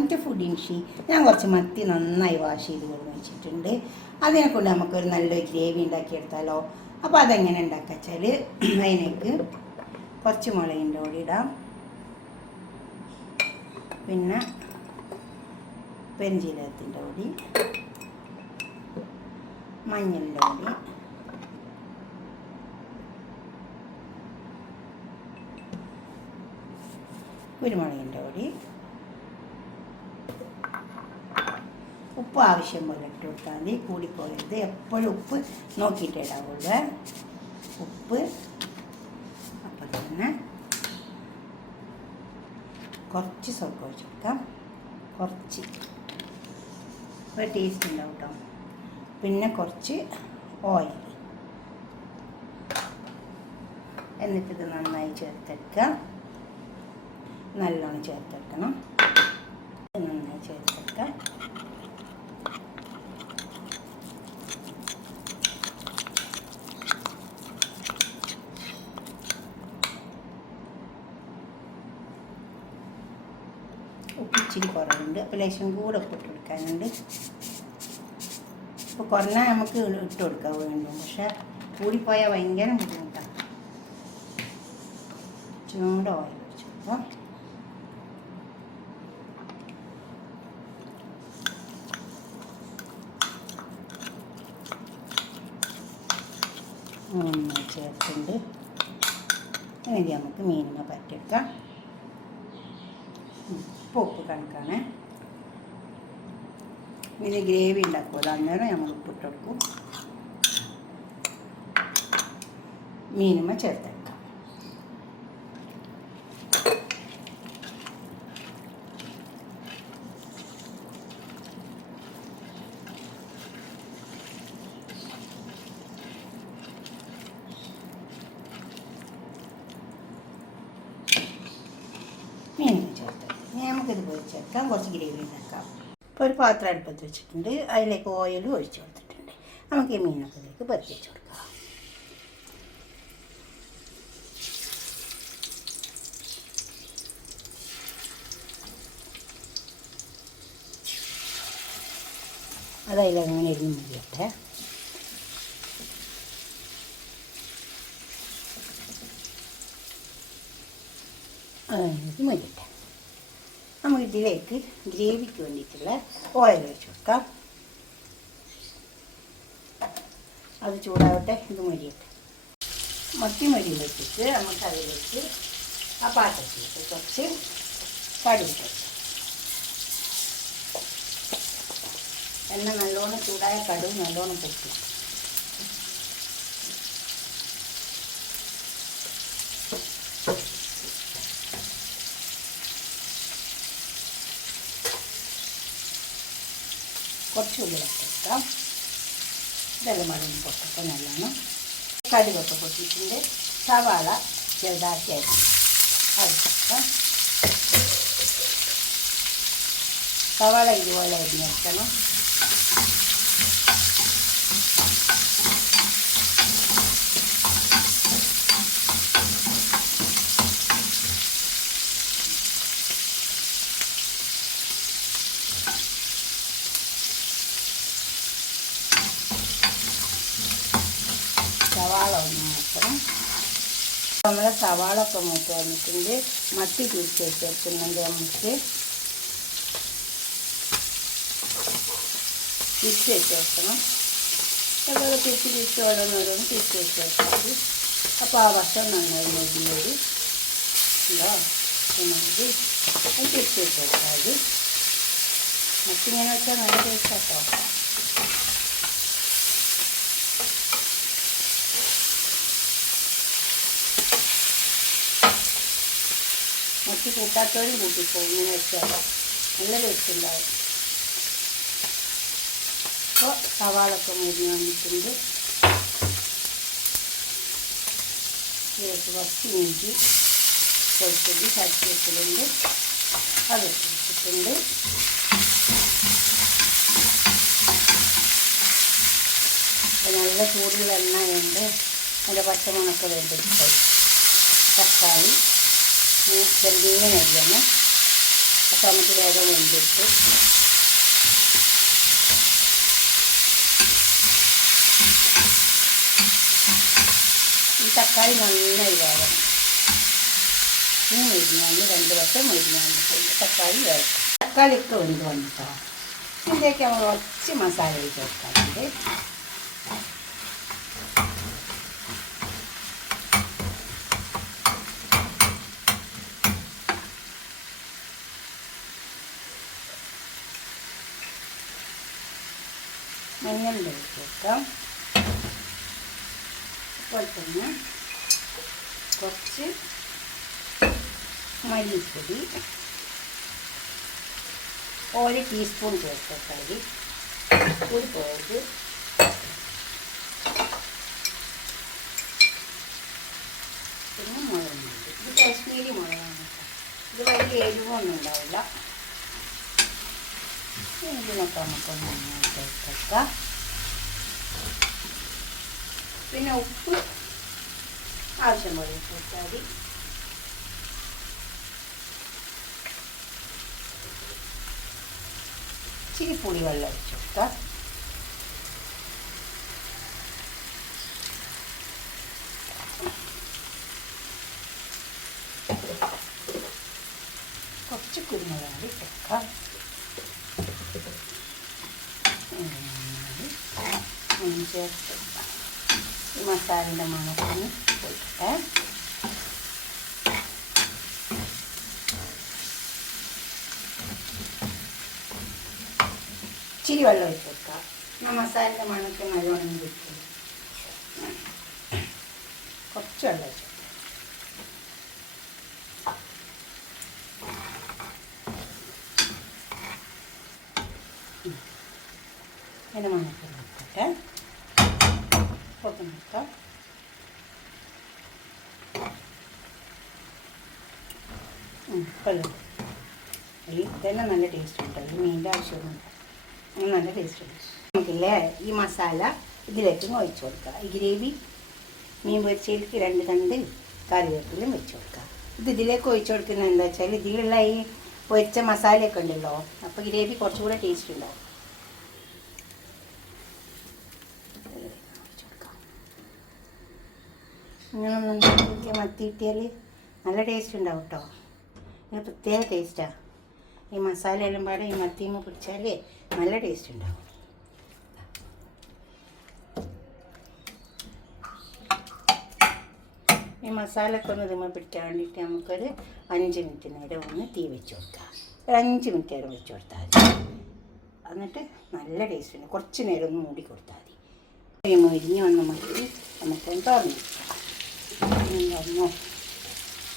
Welcome to food ഇൻഷി. ഞാൻ കുറച്ച് മത്തി നന്നായി വാഷ് ചെയ്ത് കൊടുന്ന് വെച്ചിട്ടുണ്ട്. അതിനെക്കൊണ്ട് നമുക്കൊരു നല്ലൊരു ഗ്രേവി ഉണ്ടാക്കിയെടുത്താലോ. അപ്പോൾ അതെങ്ങനെ ഉണ്ടാക്കുക വെച്ചാൽ, അതിനേക്ക് കുറച്ച് മുളകിൻ്റെ പൊടി ഇടാം, പിന്നെ പെരുംജീരകത്തിൻ്റെ പൊടി, മഞ്ഞളിൻ്റെ പൊടി, കുരുമുളകിൻ്റെ പൊടി, ഉപ്പ് ആവശ്യം പോലെ ഇട്ട് കൊടുത്താൽ മതി. കൂടിപ്പോയത് എപ്പോഴും ഉപ്പ് നോക്കിയിട്ടേ ഇടാവുള്ളൂ. ഉപ്പ് അപ്പം തന്നെ കുറച്ച് സ്വർഗ്ഗം ഒഴിച്ച് കൊടുക്കാം, കുറച്ച് ഒരു ടേസ്റ്റ് ഉണ്ടാവും കേട്ടോ. പിന്നെ കുറച്ച് ഓയിൽ, എന്നിട്ടിത് നന്നായി ചേർത്തെടുക്കുക. നല്ലോണം ചേർത്തെടുക്കണം, നന്നായി ചേർത്തെടുക്കുക. ഉപ്പിച്ചിരി കുറവുണ്ട്, അപ്പോൾ ലേശം കൂടെ ഉപ്പിട്ട് കൊടുക്കാനുണ്ട്. ഇപ്പോൾ കുറഞ്ഞാൽ നമുക്ക് ഇട്ട് കൊടുക്കാൻ വേണ്ടും, പക്ഷെ കൂടിപ്പോയാൽ ഭയങ്കര ബുദ്ധിമുട്ടാണ്. ചൂട് ഓയിൽ ഒഴിച്ചപ്പോൾ ചേർത്തുണ്ട്. എന്നിട്ട് നമുക്ക് മീനിനെ പറ്റിയെടുക്കാം. ഉപ്പ് കണക്കാണ്. ഇത് ഗ്രേവി ഉണ്ടാക്കുമല്ലോ, അന്നേരം നമ്മൾ ഉപ്പിട്ട് കൊടുക്കും. മീനുമ്മ ചേർത്തെടുക്കാം. മീനിന് ചേർത്ത് നമുക്കിത് പൊരിച്ചെടുക്കാം. കുറച്ച് ഗ്രേവി ഉണ്ടാക്കാം. ഇപ്പോൾ ഒരു പാത്രം അടുപ്പത്ത് വെച്ചിട്ടുണ്ട്, അതിലേക്ക് ഓയിൽ ഒഴിച്ച് കൊടുത്തിട്ടുണ്ട്. നമുക്ക് ഈ മീനൊക്കെ ഇതിലേക്ക് പൊരിച്ച് വെച്ച് കൊടുക്കാം. അതതിലങ്ങനെ ഇരുന്ന് മുരിയട്ടെ. മുരിയട്ടെ. നമുക്ക് ഇതിലേക്ക് ഗ്രേവിക്ക് വേണ്ടിയിട്ടുള്ള ഓയിൽ ഒഴിച്ച് കൊടുക്കാം. അത് ചൂടാവട്ടെ, ഇത് മുരിയട്ടെ. മത്തി മുരി വെച്ചിട്ട് നമുക്ക് അതിലേക്ക് ആ പാത്രത്തിലേക്ക് കുറച്ച് കടുക് വെക്കാം. എണ്ണ നല്ലോണം ചൂടായ കടുക് നല്ലോണം പൊട്ടി. കുറച്ച് ഉള്ളി വെക്കാം. ഇതെല്ലാം മടങ്ങി പൊട്ടപ്പോൾ നല്ലോണം കടുകൊക്കെ പൊട്ടിയിട്ടുണ്ട്. സവാള ചെറുതാക്കി അരിഞ്ഞെടുക്കാം. സവാള ഇതുപോലെ അരിഞ്ഞെടുക്കണം. സവാള ഒന്ന് നോക്കണം. നമ്മളെ സവാള ഒക്കെ മൂത്ത് വന്നിട്ടുണ്ട്. മത്തി തിരിച്ച് വെച്ചെടുക്കുന്നുണ്ട്. നമുക്ക് തിരിച്ച് വെച്ച് വെക്കണം. അതുപോലെ തിരിച്ച് ഓരോന്നോരോന്ന് തിരിച്ച് വെച്ച് വെച്ചാൽ അപ്പോൾ ആ വശം നന്നായി മൊഴിഞ്ഞത് ഉണ്ടോ മതി. അത് തിരിച്ച് വെച്ച് വെച്ചാൽ മത്തിങ്ങനെ വെച്ചാൽ നല്ല ടേസ്റ്റാട്ടോ. മത്തി കൂട്ടാത്തവരും കൂട്ടിപ്പോകും ഇങ്ങനെ വെച്ചാൽ നല്ല ടേസ്റ്റ് ഉണ്ടാവും. അപ്പോൾ സവാളൊക്കെ മുരിഞ്ഞ് വന്നിട്ടുണ്ട്. കുറച്ച് ഇഞ്ചി പൊടിച്ചത് ചട്ടി വെച്ചിട്ടുണ്ട്, അത് വെച്ചിട്ടുണ്ട്. നല്ല ചൂടുള്ള എണ്ണയുണ്ട്. അതിൻ്റെ പച്ചമുളകൊക്കെ വേണ്ടിയിട്ട് തക്കാളി ചെറിയ അരിയണം. അപ്പോൾ നമുക്ക് വേഗം വെന്തിട്ട് ഈ തക്കാളി നന്നായി വേണം. ഇനി മുരിഞ്ഞാൽ 2 വശം മുരിഞ്ഞാൽ തക്കാളി വേണം. തക്കാളിയൊക്കെ വെന്ത് വന്നിട്ടോ ഇതിലേക്ക് നമ്മൾ കുറച്ച് മസാല ഇട്ട് വെക്കാറുണ്ട്. മഞ്ഞളിൻ്റെ ഇട്ട് വെക്കാം. അതുപോലെ തന്നെ കുറച്ച് മല്ലിപ്പൊടി 1 ടീസ്പൂൺ ചേർക്കരി കൂടി പോയത്. പിന്നെ മുളക് പൊടി. ഇത് കാശ്മീരി മുളകാണ്. ഇത് വലിയ എരിവൊന്നും ഉണ്ടാവില്ല. ഇതിനൊക്കെ നമുക്കൊന്ന് നന്നായിട്ട് വെക്കാം. പിന്നെ ഉപ്പ് ആവശ്യം പോലെ ഇട്ട് വെച്ചാൽ മതി. ഇച്ചിരി പുളി വെള്ളം ഒഴിച്ച് വെക്കാം. കുറച്ച് കുരുമുളക് പൊടി വെക്കാം. ചേർത്ത് ഈ മസാലയുടെ മണത്തിന് പോയിട്ടെ. ഇച്ചിരി വെള്ളം ഒഴിച്ച് വെക്കാം. മസാലയുടെ മണക്ക് നല്ലോണം കിട്ടും. കുറച്ച് വെള്ളം ഒഴിച്ച് വെക്കാം. അതിൻ്റെ മണക്ക് നോക്കട്ടെ. പൊട്ടം നോക്കാം. കൊള്ളു ഇതെല്ലാം നല്ല ടേസ്റ്റ് ഉണ്ട്. ഈ മീനിൻ്റെ ആവശ്യമൊന്നുമില്ല. അങ്ങനെ നല്ല ടേസ്റ്റ് ഉണ്ട്. നമുക്കില്ലേ ഈ മസാല ഇതിലേക്കും ഒഴിച്ച് കൊടുക്കുക. ഈ ഗ്രേവി മീൻ പൊരിച്ചതിലേക്ക് 2 തണ്ട് കറിവേപ്പിലും വെച്ച് കൊടുക്കുക. ഇതിലേക്ക് ഒഴിച്ച് കൊടുക്കുന്നത് എന്താ വെച്ചാൽ ഇതിലുള്ള ഈ പൊരിച്ച മസാലയൊക്കെ ഉണ്ടല്ലോ, അപ്പോൾ ഗ്രേവി കുറച്ചുകൂടെ ടേസ്റ്റ് ഉണ്ടാവും. ഇങ്ങനൊന്നും ഉണ്ടാക്കി മത്തി കിട്ടിയാൽ നല്ല ടേസ്റ്റ് ഉണ്ടാവും കേട്ടോ. ഇത് പ്രത്യേക ടേസ്റ്റാണ്. ഈ മസാല എല്ലാം പാടെ ഈ മത്തിയമ്മ പിടിച്ചാൽ നല്ല ടേസ്റ്റ് ഉണ്ടാവും. ഈ മസാലയൊക്കെ ഒന്ന് ഇതുമ്മ പിടിക്കാൻ വേണ്ടിയിട്ട് നമുക്കൊരു 5 മിനിറ്റ് നേരം ഒന്ന് തീ വെച്ച് കൊടുക്കാം. ഒരു 5 മിനിറ്റ് നേരം വെച്ച് കൊടുത്താൽ മതി. എന്നിട്ട് നല്ല ടേസ്റ്റ് ഉണ്ട്. കുറച്ച് നേരം ഒന്ന് മൂടി കൊടുത്താൽ മതി. മുരിഞ്ഞ് വന്ന മത്തി നമുക്കൊന്ന് തുറന്നു വന്നോ.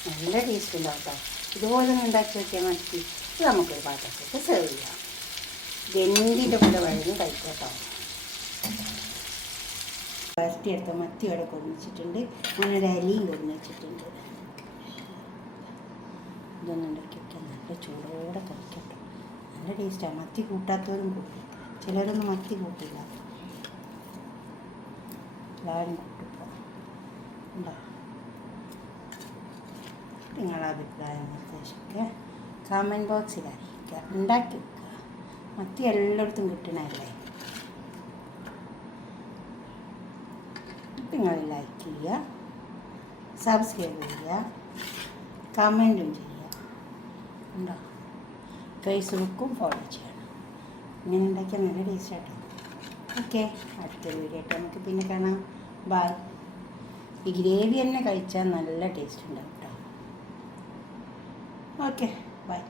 നല്ല ടേസ്റ്റ് ഉണ്ടാവും കേട്ടോ. ഇതുപോലെ ഒന്ന് ഉണ്ടാക്കി വെച്ചാൽ മത്തി ഇത് നമുക്കൊരു പാത്രത്തിലേക്ക് സെർവ് ചെയ്യാം. വെന്തിൻ്റെ കൂടെ വഴഞ്ഞ് കഴിക്കാം കേട്ടോ. ഫസ്റ്റ് എടുത്ത മത്തി ഇവിടെ കൊണ്ടുവച്ചിട്ടുണ്ട്. ഞാനൊരു അരിയും കൊണ്ടു വെച്ചിട്ടുണ്ട്. ഇതൊന്നും ഉണ്ടാക്കി വയ്ക്കാം. നല്ല ചൂടോടെ കഴിക്കട്ടോ. നല്ല ടേസ്റ്റാണ്. മത്തി കൂട്ടാത്തവരും കൂട്ടും. ചിലരൊന്നും മത്തി കൂട്ടില്ല. എല്ലാവരും കൂട്ടിപ്പോൾ ഉണ്ടോ. നിങ്ങളുടെ അഭിപ്രായം നിർദ്ദേശിക്കുക. കമൻറ്റ് ബോക്സിൽ അറിയിക്കുക. ഉണ്ടാക്കി വെക്കുക. മത്തി എല്ലായിടത്തും കിട്ടണല്ലേ. നിങ്ങൾ ലൈക്ക് ചെയ്യുക, സബ്സ്ക്രൈബ് ചെയ്യുക, കമൻറ്റും ചെയ്യുക. ഉണ്ടോ. ഫേസ്ബുക്കും ഫോളോ ചെയ്യണം. ഇങ്ങനെ ഉണ്ടാക്കിയാൽ നല്ല ടേസ്റ്റ് ആട്ടോ. ഓക്കെ, അടുത്തൊരു വീഡിയോ ആയിട്ട് നമുക്ക് പിന്നെ കാണാം. ബൈ. ഈ ഗ്രേവി തന്നെ കഴിച്ചാൽ നല്ല ടേസ്റ്റ് ഉണ്ടാവും കേട്ടോ. Okay, by.